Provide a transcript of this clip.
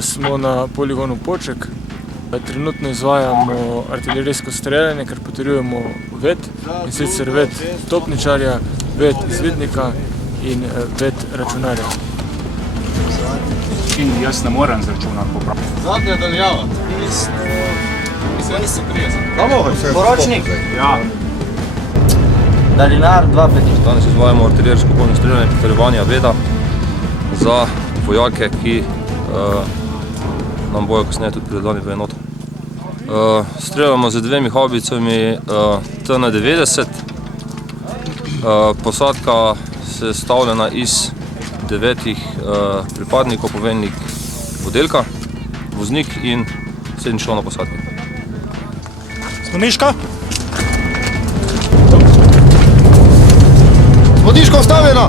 Smo na poligonu Poček. Trenutno izvajamo artilerijsko streljanje, ker potrjujemo ved, in sicer ved topničarja, ved izvidnika in ved računarja. In jaz ne morem zračunati popraviti. Zadnja daljava. Poročnik. Ja. Dalinar 2 petič. Danes izvajamo artilerijsko bojno streljanje in potrjevanje veda za vojake, ki nam bojo kasneje tudi predani v enoto. Streljamo z dvemi havbicami TN90. Posadka se je sestavljena iz 9 pripadnikov, poveljnik oddelka, voznik in 7 članov posadke. Sloniška. Vodiška ustavljena.